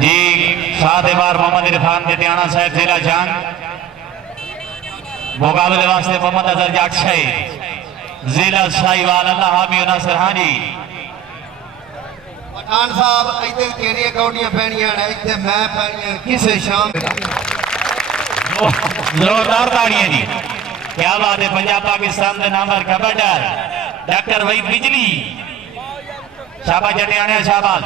जी सात बार मोहम्मद इरफान जटियाना साहब जिला जंग मुकाबले वास्ते मोहम्मद अजहर जाटशाही जिला साहिवाल अल्लाह हामी नासिर हाजी पठान साहब इतने केड़ियां कौडियां पैणियां ने इतने मैं पैणियां किसे शाम जोरदार ताड़ियां जी क्या बात है पंजाब पाकिस्तान के नामवर कबड्डर डॉक्टर वहीद बिजली शाबाश जटियाना शाबाश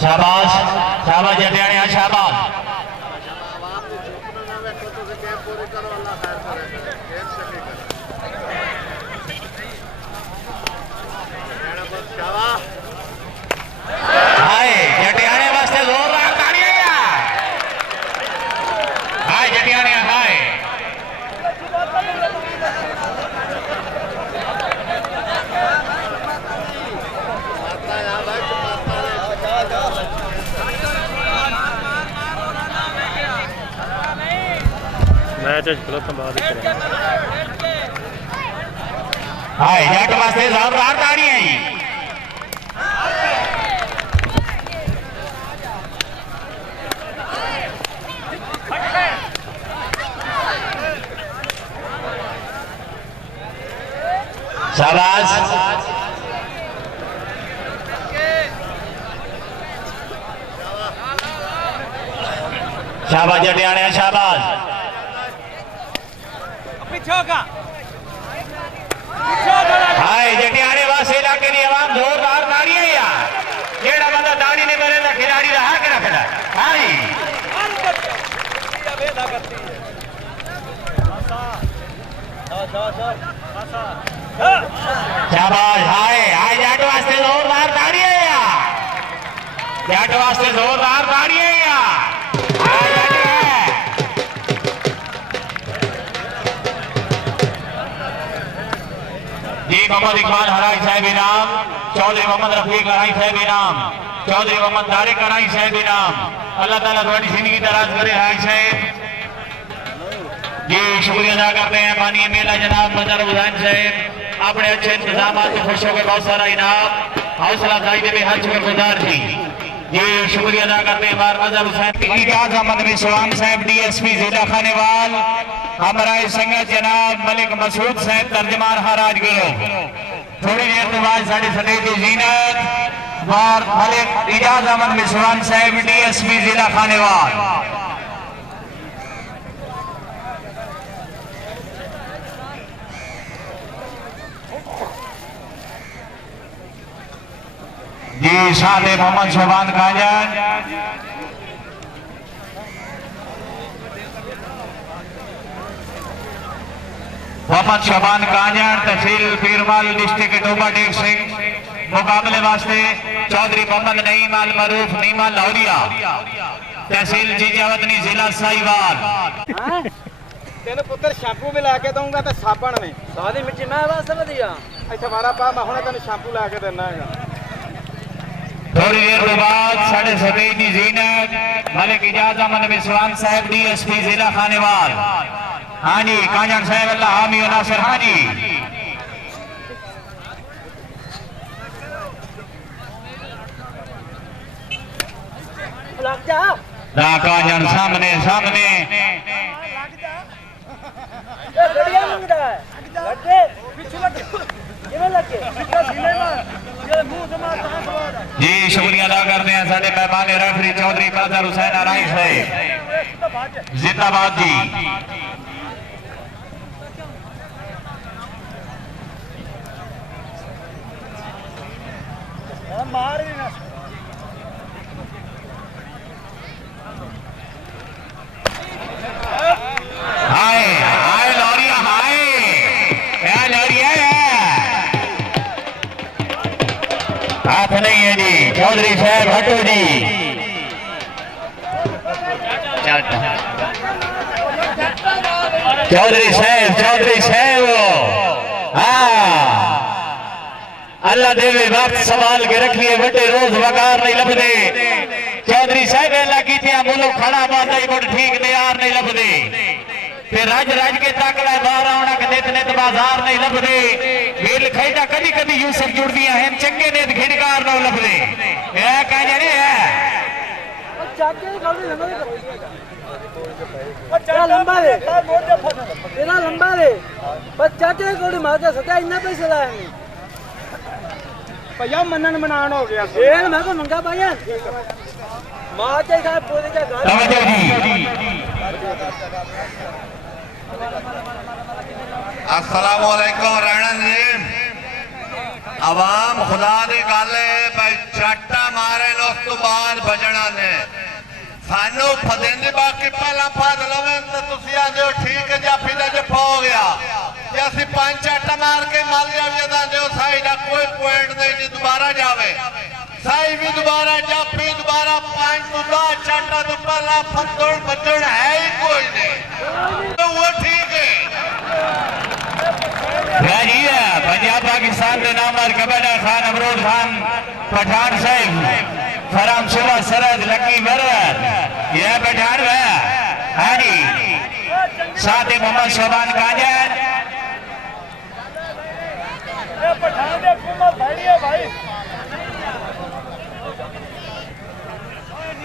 शाबाश शाबाश जटियाना शाबाश हाय जटियाने वास्ते जोरदार तालियां हाय जटियाने हाय हाय जट वास्ते जोरदार ताड़ियां जी शाबाश शाबाश जटियाने शाबाश हाय जटियाने वास्ते इलाके की आवाम जोरदार ताड़ियां यार जेड़ा बंदा ताड़ी नहीं बनेगा खिलाड़ी रहा के रखदा हाय शाबाश हाय हाय जट वास्ते जोरदार ताड़ियां यार जट वास्ते जोरदार ताड़ियां यार जी मोहम्मद इकबाल हराई साहब इनाम चौधरी मोहम्मद रफीक हराई साहब इनाम चौधरी मोहम्मद तारिक हराई साहब इनाम अल्लाह ताला तुम्हारी जिंदगी दराज करे हराई साहब जी शुक्रिया अदा करते हैं माननीय मेला जनाब मजहर हुसैन साहब अपने अच्छे इंतजाम से खुश होकर बहुत सारा इनाम हौसला अफजाई में हर शुक्रगुजार थी जी शुक्रिया अदा करते हैं मजहर हुसैन इजाज अहमद मिसवान साहब डीएसपी जिला खानेवाल हमारा संगत जनाब मलिक मसूद साहब तर्जमान राजगुरु थोड़ी देर के बाद साढ़े सटे की जीनत और मलिक इजाज अहमद मिसवान साहब डीएसपी जिला खानेवाल जी सादे मोहम्मद शबान खाजन मोहम्मद शबान कांजन तहसील पीरमल डिस्ट्रिक्ट टोबा टेक सिंह मुकाबले वास्ते चौधरी मोहम्मद नईम अल मरूफ नीमा लाहौरिया तहसील जीजावतनी जिला साहिवाल तेन पुत्र शैंपू भी लाके दूंगा तो साबण में सादी मिट्टी मैं वास्ते दिया अच्छा मारा पा मैं हुणे तेन शैंपू लाके देना है थोड़ी देर के बाद साढ़े सतेई की जीनत मलिक इजाज अहमद मिसवान साहब डीएसपी जिला खानेवाल हाँ जी कांजन साहब अल्लाह हामी नासिर हाँ जी कांजन सामने सामने जी शुक्रिया अदा करते हैं साढ़े मेहमान रेफरी चौधरी मजहर हुसैन हराई साहब जिंदाबाद जी है जी चौधरी साहब हटो जी चौधरी साहब हाँ अल्लाह देवे वक्त संभाल के रखिए बड़े रोज वकार नहीं लभदे चौधरी साहब अल्लाह की थी मुल्क खड़ा बांधा मुड़ ठीक नियार नहीं लभदे फिर राज राज के ताकड़ा बाहर आना नित नित बाजार नहीं लभदे वेल खेड़ा कदी कदी यूसुफ जुड़दियां हैं चंगे नित खिड़कार न लभदे ए कह जाने है लंबा रे तेरा लंबा रे बस चाचे कोड़ी मार के सत्या इतना पैसे लाया नहीं भैया मनन बनान हो गया ये मैं को मंगा भाईया मार के साथ पूरे का घर तवज्जो जी अस्सलाम वालेकुम राणा जी आवाम खुदा दी गल है भाई चाटा मारे लोग तो बाद बजना ने सानू फदेंदे बाकी पहला फाद लवे तो तुसी आंदे हो ठीक है जाफी दा जफ हो गया जे असि पांच चाटा मार के मल जावे दा दे साई दा कोई पॉइंट नहीं जी दोबारा जावे साई भी दोबारा जाफी दोबारा पांच तो दा चाटा तो पहला फदड़ बचण है ही कोई नहीं तो वो ठीक है राजिया पंजाब पाकिस्तान के नाम पर कबीर खान अमरूद खान पठान साहब फराम शुभा सरद लकी बरर यह पठान है हाजी साथ मोहम्मद शोबान काजर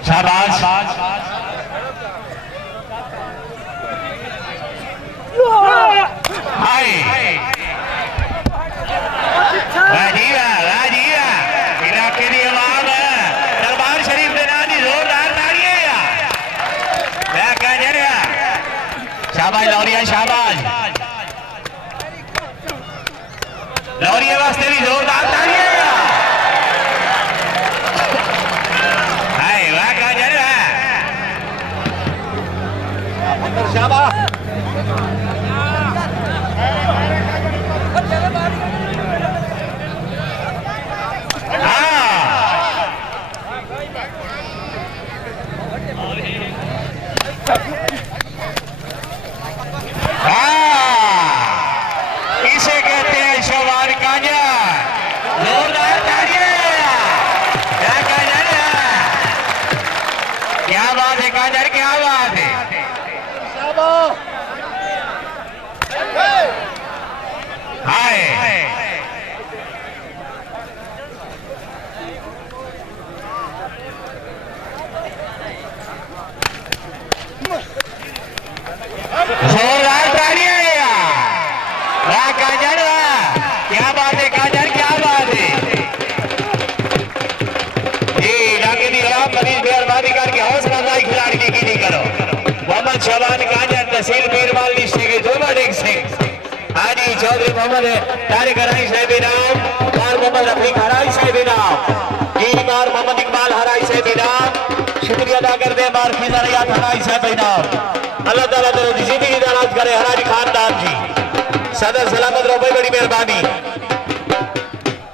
शाबाश हाय राजिया राजिया इलाके की आवाम दरबार शरीफ के नाम की जोरदार तालियां मैं कह रहा शाबाश लौरिया शाबाश लौरिया वास्ते भी जोरदार तालियां हाय मैं कह रहा शाबाश इसे कहते हैं शोभान कांजा जोरदार तालियां क्या बात है कांजर क्या बात है हाय जोरदार तालियां वाह काजर क्या बात है काजर क्या बात है जी इलाके की आवाम मजीद मेहरबानी करके हौसला अफजाई खिलाड़ी की गिनी करो मोहम्मद शबान काजर तहसील बीरवाल डिस्ट्रिक्ट के जुबान सिंह हाजी चौधरी मोहम्मद तारिक हराई साहब इनाम मार मोहम्मद रफीक हराई साहब इनाम जी मार मोहम्मद इकबाल हराई साहब इनाम शुक्रिया अदा करते हैं मार फिजा रियात हराई साहब इनाम अल्लाह ताला तो जिंदगी दराज करे हराजी खानदान जी सदर सलामत रहो बड़ी मेहरबानी।